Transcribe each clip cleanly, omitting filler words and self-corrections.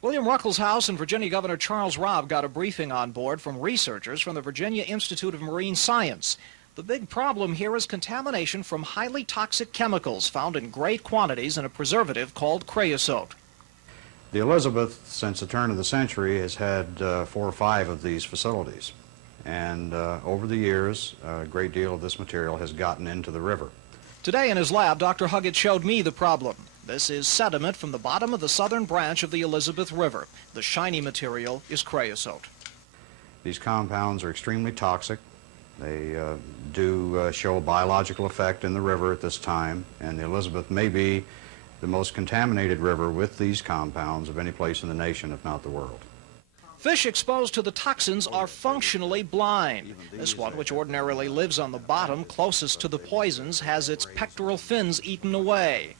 William Ruckelshaus and Virginia Governor Charles Robb got a briefing on board from researchers from the Virginia Institute of Marine Science. The big problem here is contamination from highly toxic chemicals found in great quantities in a preservative called creosote. The Elizabeth, since the turn of the century, has had 4 or 5 of these facilities. And over the years, a great deal of this material has gotten into the river. Today in his lab, Dr. Huggett showed me the problem. This is sediment from the bottom of the southern branch of the Elizabeth River. The shiny material is creosote. These compounds are extremely toxic. They do show a biological effect in the river at this time, and the Elizabeth may be the most contaminated river with these compounds of any place in the nation, if not the world. Fish exposed to the toxins are functionally blind. This one, which ordinarily lives on the bottom closest to the poisons, has its pectoral fins eaten away.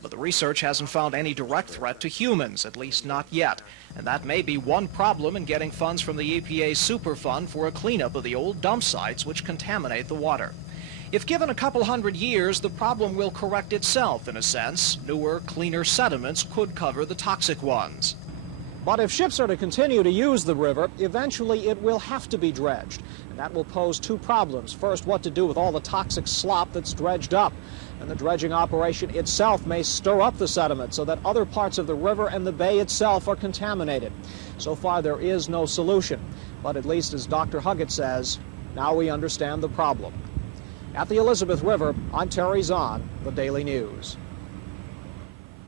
But the research hasn't found any direct threat to humans, at least not yet. And that may be one problem in getting funds from the EPA's Superfund for a cleanup of the old dump sites which contaminate the water. If given a couple hundred years, the problem will correct itself in a sense. Newer, cleaner sediments could cover the toxic ones. But if ships are to continue to use the river, eventually it will have to be dredged. And that will pose 2 problems. First, what to do with all the toxic slop that's dredged up. And the dredging operation itself may stir up the sediment so that other parts of the river and the bay itself are contaminated. So far, there is no solution. But at least, as Dr. Huggett says, now we understand the problem. At the Elizabeth River, I'm Terry Zahn, the Daily News.